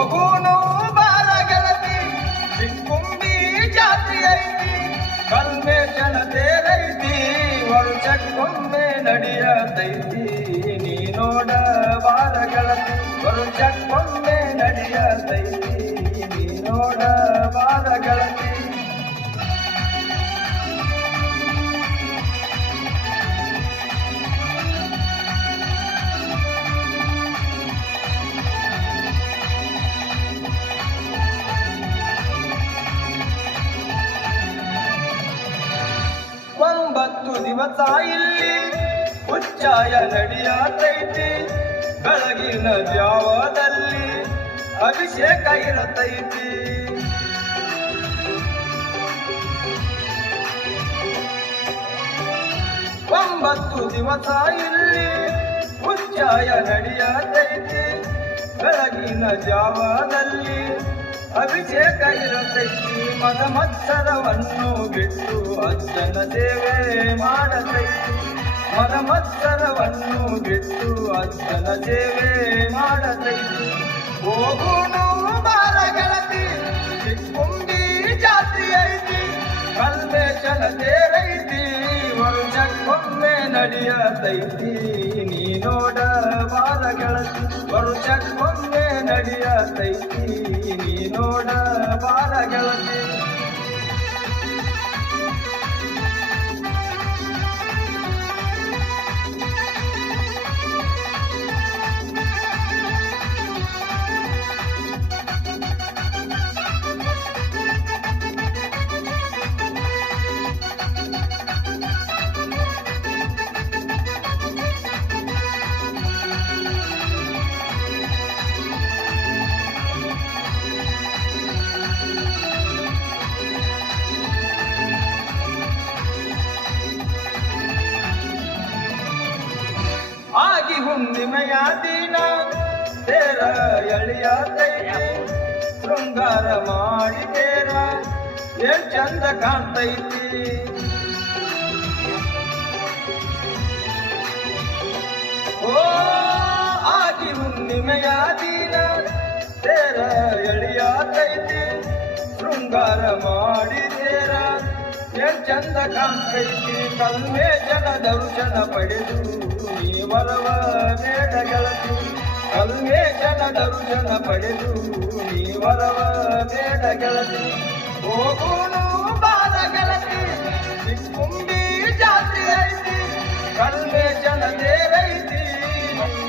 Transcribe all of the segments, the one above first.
ಹೋಗುನು ಬಾರ ಗೆಳತಿ ಚಿಕ್ಕುಂಬಿ ಜಾತಿ ಐತಿ ಕಲ್ಮೇಶನ ತೇರೈತಿ ವರ್ಷಕ್ಕೊಮ್ಮೆ ನಡೆಯತೈತಿ ನೀ ನೋಡ ಬಾರ ಗೆಳತಿ ವರ್ಷಕ್ಕೊಮ್ಮೆ ನಡೆಯತೈತಿ ನೀ ನೋಡ ಬಾರ ಗೆಳತಿ ಒಂಬತ್ತು ದಿವಸ ಇಲ್ಲಿ ಉಚ್ಚಾಯ ನಡೆಯತೈತಿ ಬೆಳಗಿನ ಜಾವದಲ್ಲಿ ಅಭಿಷೇಕ ಇರತೈತಿ ಒಂಬತ್ತು ದಿವಸ ಇಲ್ಲಿ ಉಚ್ಚಾಯ ನಡೆಯತೈತಿ ಬೆಳಗಿನ ಜಾವದಲ್ಲಿ ಅಭಿಷೇಕ ಇರತೈತಿ ಮದ ಮತ್ಸರವನ್ನು ಬಿಟ್ಟು ಅಜ್ಜನ ಸೇವೆ ಮಾಡತೈತಿ ಮದ ಮತ್ಸರವನ್ನು ಬಿಟ್ಟು ಅಜ್ಜನ ಸೇವೆ ಮಾಡತೈತಿ ಹೋಗುನು ಬಾರ ಗೆಳತಿ ಚಿಕ್ಕುಂಬಿ ಜಾತಿ ಐತಿ ಕಲ್ಮೇಶನ ತೇರೈತಿ ವರ್ಷಕ್ಕೊಮ್ಮೆ ನಡೆಯತೈತಿ ನೀ ನೋಡ ಬಾರ ಗೆಳತಿ ವರ್ಷಕ್ಕೊಮ್ಮೆ ನಡೆಯತೈತಿ ನೀ ನೋಡ ಬಾರ ಗೆಳತಿ ಆಗಿ ಹುಣ್ಣಿಮೆಯ ದಿನ ತೇರ ಎಳೆಯತೈತಿ ಶೃಂಗಾರ ಮಾಡಿ ತೇರ ಏನ್ ಚಂದ ಕಾಣ್ತೈತಿ ಓ ಆಗಿ ಹುಣ್ಣಿಮೆಯ ದಿನ ತೇರ ಎಳೆಯತೈತಿ ಶೃಂಗಾರ ಮಾಡಿ ತೇರ ಏನ್ ಚಂದ ಕಾಣ್ತೈತಿ ಕಲ್ಮೇಶನ ದರ್ಶನ ಪಡೆದು ನೀ ವರವ ಬೇಡ ಗೆಳತಿ ಕಲ್ಮೇಶನ ದರ್ಶನ ಪಡೆದು ನೀ ವರವ ಬೇಡ ಗೆಳತಿ ಹೋಗುನು ಬಾರ ಗೆಳತಿ ಚಿಕ್ಕುಂಬಿ ಜಾತಿ ಐತಿ ಕಲ್ಮೇಶನ ತೇರೈತಿ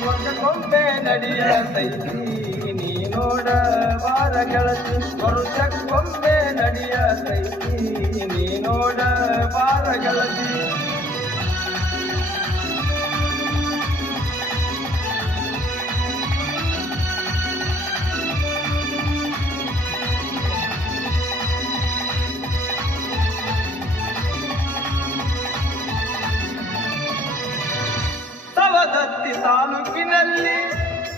ವರ್ಷಕ್ಕೊಮ್ಮೆ ನಡೆಯತೈತಿ ನೀ ನೋಡ ಬಾರ ಗೆಳತಿ ವರ್ಷಕ್ಕೊಮ್ಮೆ ನಡೆಯತೈತಿ ನೀ ನೋಡ ಬಾರ ಗೆಳತಿ ಸವದತ್ತಿ ತಾಲೂಕಿನಲ್ಲಿ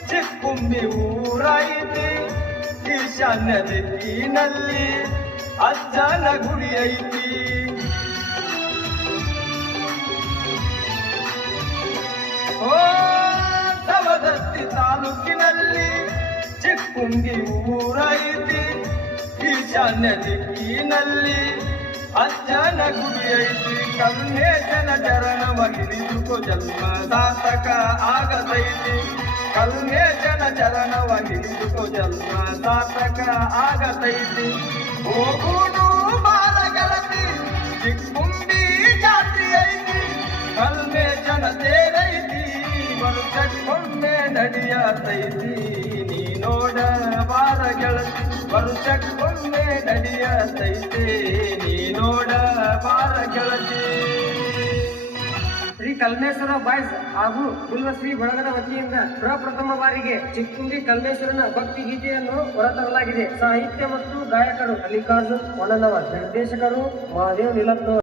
ಚಿಕ್ಕುಂಬಿ ಊರೈತಿ ಈಶಾನ್ಯ ದಿಕ್ಕಿನಲ್ಲಿ ಅಜ್ಜನ ಗುಡಿ ಐತಿ ಓ ಸವದತ್ತಿ ತಾಲೂಕಿನಲ್ಲಿ ಚಿಕ್ಕುಂಬಿ ಊರೈತಿ ಈಶಾನ್ಯ ದಿಕ್ಕಿನಲ್ಲಿ ಅಜ್ಜನ ಗುಡಿ ಐತಿ ಕಲ್ಮೇಶನ ಚರಣವ ಹಿಡಿದುಕೋ ಜನ್ಮ ಸಾರ್ಥಕ ಆಗತೈತಿ ಕಲ್ಮೇಶನ ಚರಣವ ಹಿಡಿದುಕೋ ಜನ್ಮ ಸಾರ್ಥಕ ಆಗತೈತಿ ಹೋಗುನು ಬಾರ ಗೆಳತಿ ಚಿಕ್ಕುಂಬಿ ಜಾತಿ ಐತಿ ಕಲ್ಮೇಶನ ತೇರೈತಿ ವರ್ಷಕ್ಕೊಮ್ಮೆ ನಡೆಯತೈತಿ ನೀ ನೋಡ ಬಾರ ಗೆಳತಿ ವರ್ಷಕ್ಕೊಮ್ಮೆ ನಡೆಯತೈತಿ ನೀ ನೋಡ ಬಾರ ಗೆಳತಿ ಶ್ರೀ ಕಲ್ಮೇಶ್ವರ ಬಾಯ್ಸ್ ಹಾಗೂ ಕುಲ್ವಶ್ರೀ ಬಳಗದ ವತಿಯಿಂದ ಪ್ರಪ್ರಥಮ ಬಾರಿಗೆ ಚಿಕ್ಕುಂಬಿ ಕಲ್ಮೇಶ್ವರನ ಭಕ್ತಿ ಗೀತೆಯನ್ನು ಹೊರತರಲಾಗಿದೆ. ಸಾಹಿತ್ಯ ಮತ್ತು ಗಾಯಕರು ಮಲ್ಲಿಕಾರ್ಜುನ್ ವನನವರ್, ನಿರ್ದೇಶಕರು ಮಹಾದೇವ್ ನಿಲತ್ನವರ್.